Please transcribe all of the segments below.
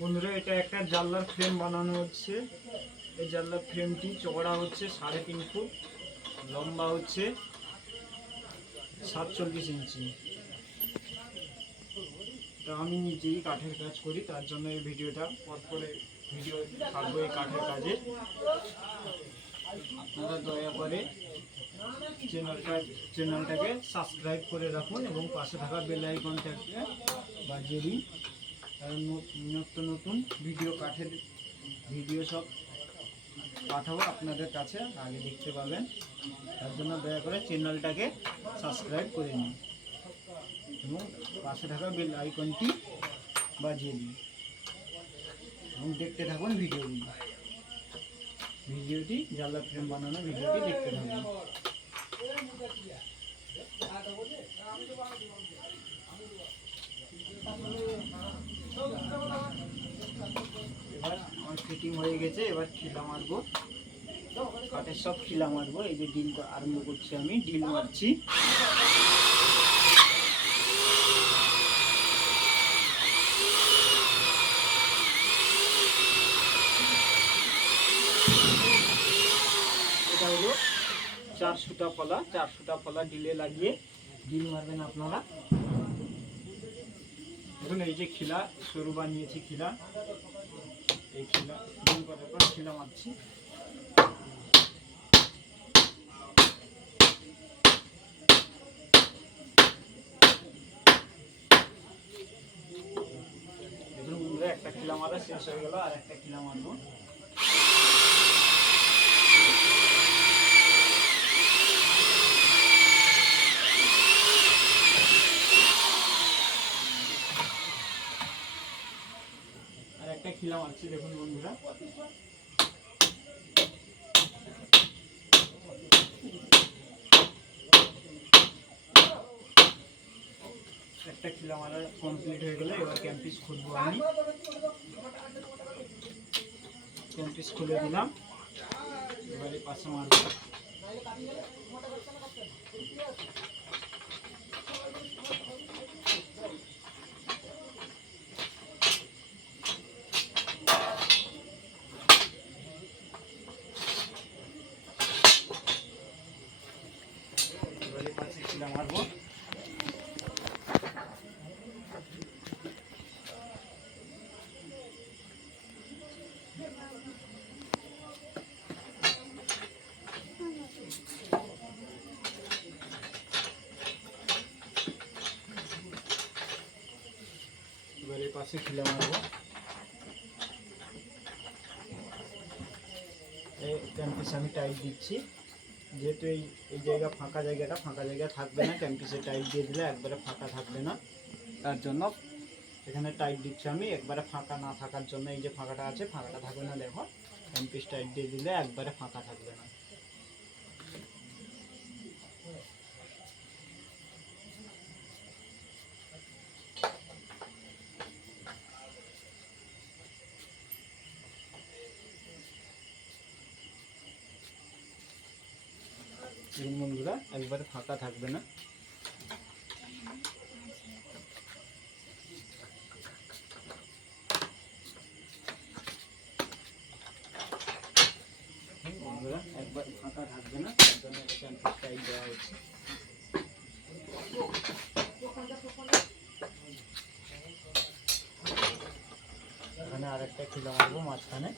বন্ধুরা, এটা একটা জানলার ফ্রেম বানানো হচ্ছে। এই জানলার ফ্রেমটি চওড়া হচ্ছে 3.5 ফুট, লম্বা হচ্ছে 47 ইঞ্চি। তো আমি নিজেই কাঠের কাজ করি, তার জন্য এই ভিডিওটা পরে ভিডিও থাকবো এই কাঠের কাজে। আপনারা দয়া করে চ্যানেলটাকে সাবস্ক্রাইব করে রাখুন এবং পাশে থাকা বেল আইকনটাকে বাজিয়ে দিন, কারণ নিত্য নতুন কাঠের ভিডিও সব পাঠাবো আপনাদের কাছে, আগে দেখতে পাবেন। তার জন্য দয়া করে চ্যানেলটাকে সাবস্ক্রাইব করে নিন এবং পাশে থাকা বেল আইকনটি বাজিয়ে দিন এবং দেখতে থাকুন ভিডিওটি জানলা ফ্রেম বানানো ভিডিওটি দেখতে থাকুন। এবার আমার ফিটিং হয়ে গেছে, এবার খিলা মারবো, কাঠের সব খিলা মারবো। এই যে ডিল আরম্ভ করছি, আমি ডিল মারছি। এটা হলো 4 সুতা ফলা, 4 সুতা ফলা ডিলে লাগিয়ে ডিল মারবেন আপনারা। দেখুন এই যে খিলা সরু বানিয়েছি, খিলা এই খিলা ডিল করার পর খিলা মারছি। দেখুন বন্ধুরা, একটা খিলা মারা শেষ হয়ে গেল, আর একটা খিলা মারবো। আর একটা খিলা মারছি, দেখুন বন্ধুরা। একটা খিলা মারা কমপ্লিট হয়ে গেলে এবার ক্যাম্পিস খুলবো। আমি ক্যাম্পিস খুলে দিলাম, এবারে পাশে মারবো। এবারে পাশে খিলা মারবো। এবারে পাশে খিলা মারবো। এই ক্যাম্পিস আমি টাইট দিচ্ছি, যেহেতু এই জায়গা ফাঁকা জায়গা থাকবে না, ক্যাম্পিসে টাইট দিয়ে দিলে একবারে ফাঁকা থাকবে না, তার জন্য এখানে টাইট দিচ্ছি আমি। একবারে ফাঁকা না থাকার জন্য এই যে ফাঁকাটা আছে, ফাঁকাটা থাকবে না। দেখো, ক্যাম্পিস টাইট দিয়ে দিলে একবারে ফাঁকা থাকবে না। বন্ধুরা, একবারে ফাঁকা থাকবে না। বন্ধুরা, একবার ফাঁকা থাকবে না, তার জন্য ক্যাম্পিস টাইট দেওয়া হচ্ছে। এখানে আরেকটা খিলা মারবো মাঝখানে।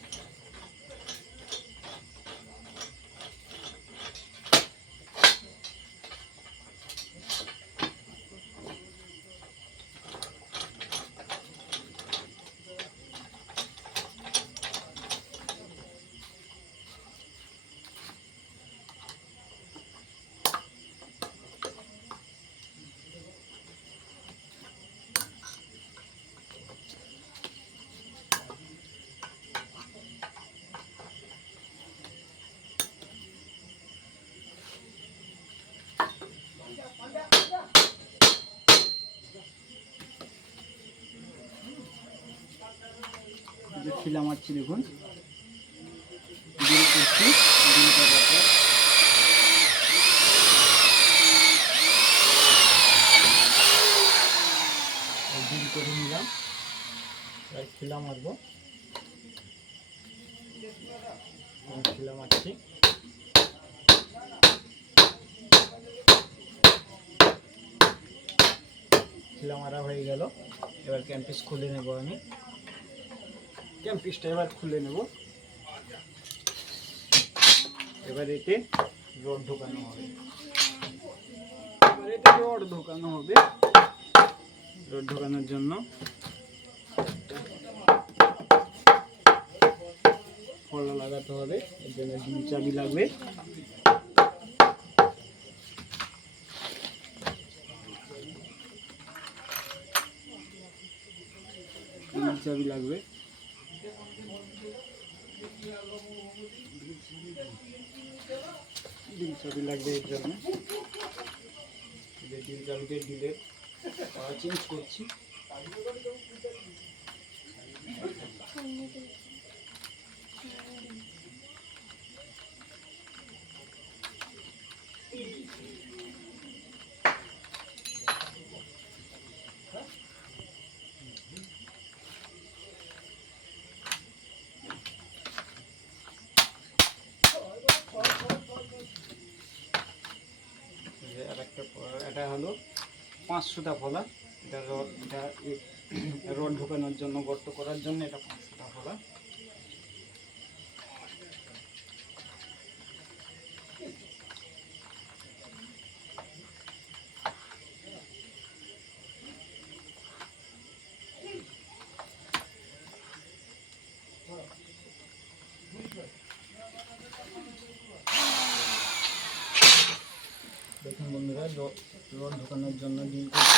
যে খিলা মারছি, দেখুন ডিল করছি, ডিল করার পর ডিল করে নিলাম। এবার খিলা মারবো, খিলা মারছি। খিলা মারা হয়ে গেল। এবার ক্যাম্পিস খুলে নেব আমি। ক্যাম্পিসটা এবার খুলে নেব। এবার এতে রড ঢোকানো হবে। এবার এতে রড ঢোকানো হবে। রড ঢোকানোর জন্য ফলা লাগাতে হবে। এর জন্য ডিল চাবি লাগবে। ডিল চাবি লাগবে। ডিল চাবি লাগবে এর জন্য। ডিল চাবিতে ডিলের চেঞ্জ করছি। এটা হলো 5 সুতা ফলা। এটা রড ঢোকানোর জন্য, গর্ত করার জন্য এটা 5 সুতা ফলা। দেখুন বন্ধুরা, রড ঢোকানোর জন্য ডিল করছি।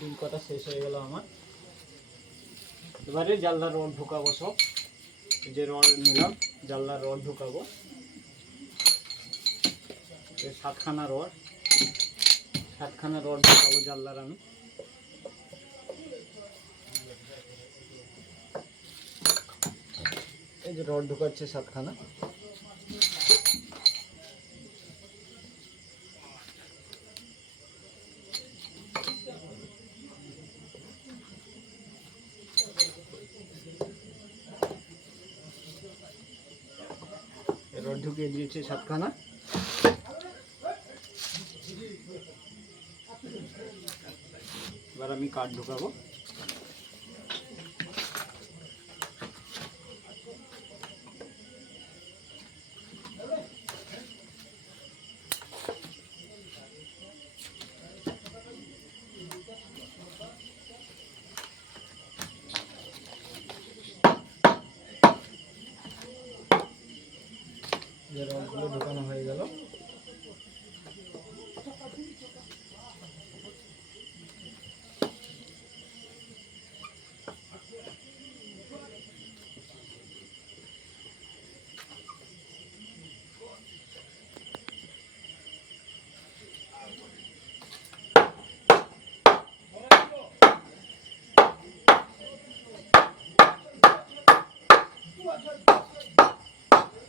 ডিল কটা শেষ হয়ে গেল আমার। এবারে জানলার রড ঢোকাবো। সব যে রড নিলাম, জানলার রড ঢোকাবো। 7খানা রড, 7খানা রড ঢোকাবো জানলার আমি। এই যে রড ঢোকাচ্ছে 7খানা। রড ঢুকিয়ে দিয়েছে 7খানা। এবার আমি কাঠ ঢুকাবো। যে রডগুলো ঢোকানো হয়ে গেল।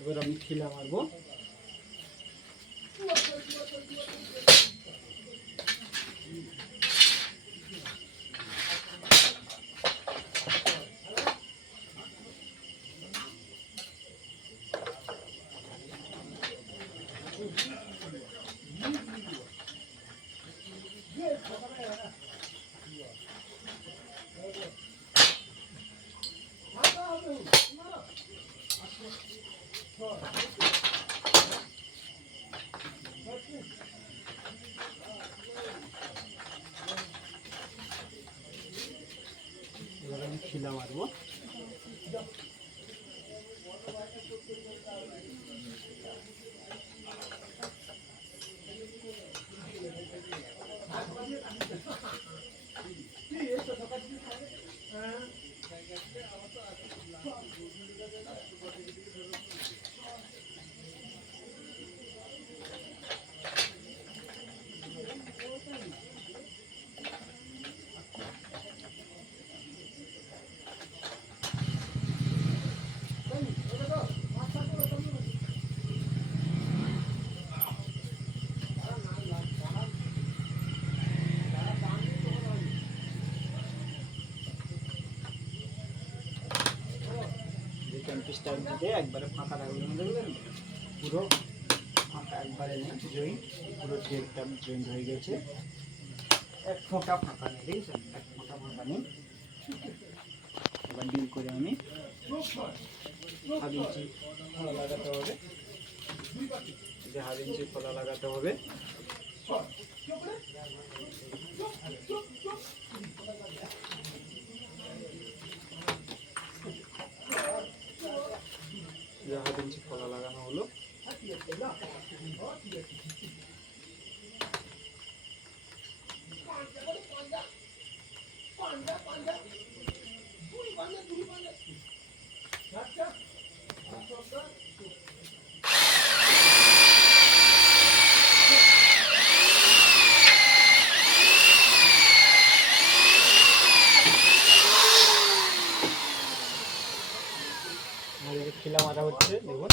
এবার আমি খিলা মারবো। এবার আমি খিলা মারবো। ক্যাম্পিং স্টাইল দিতে একবারে ফাঁকা থাকবে না, দেখবেন পুরো ফাঁকা একবারে নেই জয়েন্ট, পুরো ট্রেকটা জয়েন্ট হয়ে গেছে, এক ফোঁটা ফাঁকা নেই, দেখেছেন এক ফোঁটা ফাঁকা নেই। এবার ডিল করে আমি 1/2 ইঞ্চি খোলা লাগাতে হবে, যে 1/2 ইঞ্চি খোলা লাগাতে হবে। যে 1/2 ইঞ্চি খোলা লাগানো হলো। খিলা মারা হচ্ছে, দেখুন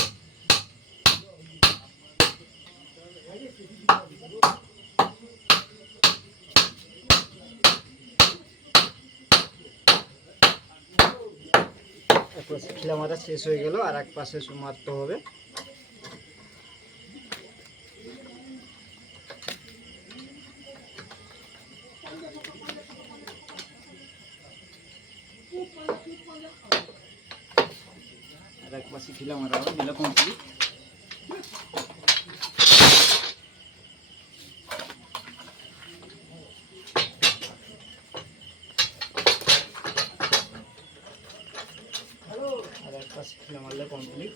এক পাশে খিলা মারা শেষ হয়ে গেল, আর এক পাশে মারতে হবে। আর এক পাশে খিলা মারা হবে, দিলা কমপ্লিট। আর এক পাশে খিলা মারলে কমপ্লিট।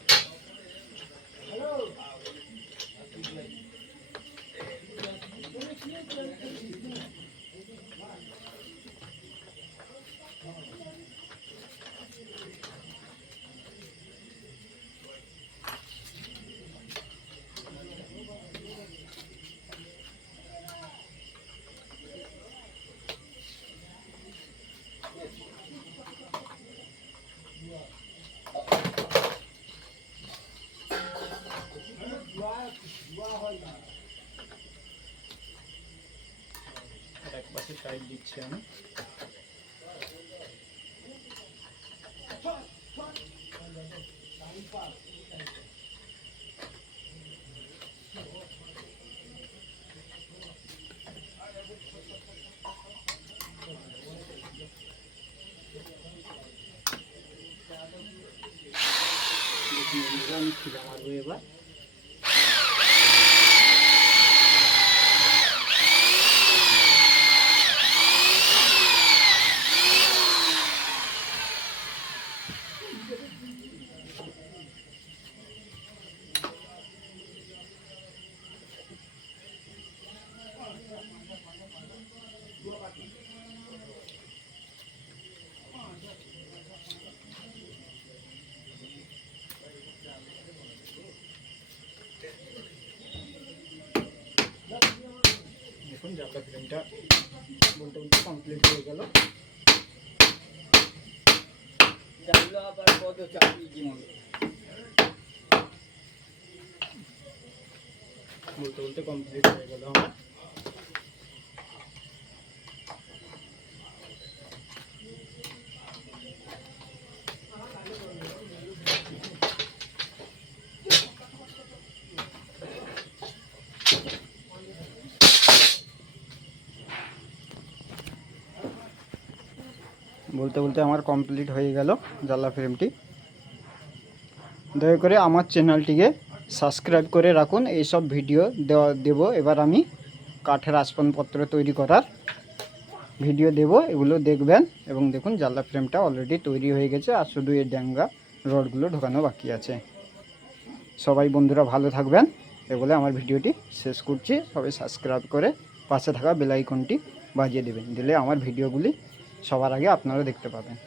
আর এক পাশে টাইট দিচ্ছি আমি। আমি খিলা মারবো এবার। দেখুন জানলা ফ্রেমটা বলতে বলতে কমপ্লিট হয়ে গেল। জানলা আবার কত চাপিয়ে জীবন বলতে বলতে কমপ্লিট হয়ে গেল আমার। বলতে বলতে আমার কমপ্লিট হয়ে গেল জানলা ফ্রেমটি। দয়া করে আমার চ্যানেলটিকে সাবস্ক্রাইব করে রাখুন, এইসব ভিডিও দেব। এবার আমি কাঠের আসবাবপত্র তৈরি করার ভিডিও দেব, এগুলো দেখবেন। এবং দেখুন জানলা ফ্রেমটা অলরেডি তৈরি হয়ে গেছে, আর শুধু এই ড্যাঙ্গা রডগুলো ঢোকানো বাকি আছে। সবাই বন্ধুরা ভালো থাকবেন, এ বলে আমার ভিডিওটি শেষ করছি। সবাই সাবস্ক্রাইব করে পাশে থাকা বেল আইকনটি বাজিয়ে দেবেন, দিলে আমার ভিডিওগুলি সবার আগে আপনারা দেখতে পাবেন।